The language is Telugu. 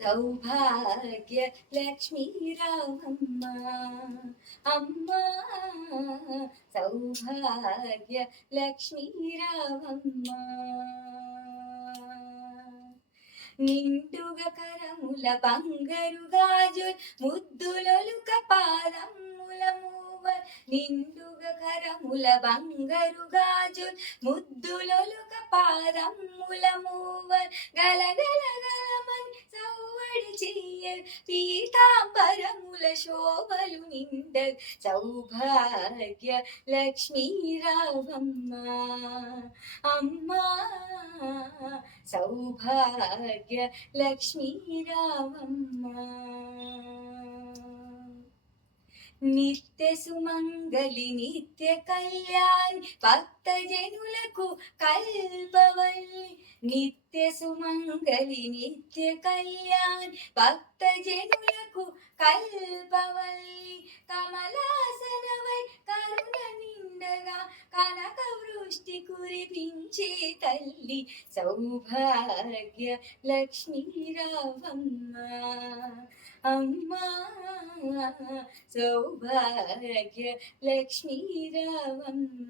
సౌభాగ్య లక్ష్మీ రామమ్మ అమ్మా, సౌభాగ్య లక్ష్మీ రామమ్మ. నిండుగ కరముల బంగరు గాజు ముద్దులొలుక పాదముల మూవ, నిండుగ కరముల బంగరు గాజు ముద్దులొలుక పాదముల మూవ, గలగల గలమని సౌవడి చెయ్య పీతాంబరముల శోభలు నిండ సౌభాగ్య లక్ష్మీ రామమ్మ అమ్మా, సౌభాగ్య లక్ష్మీ రామమ్మ. నిత్య సుమంగళి నిత్య కళ్యాణి భక్త జనులకు కల్పవల్లి, నిత్య సుమంగళి నిత్య కళ్యాణి భక్త జనులకు కల్పవల్లి, కమలాసనవై కరుణ నిండగా కనక వృష్టి కురిపించే తల్లి సౌభాగ్య లక్ష్మీ రామమ్మ అమ్మా, సౌభాగ్య లక్ష్మీ రామమ్మ.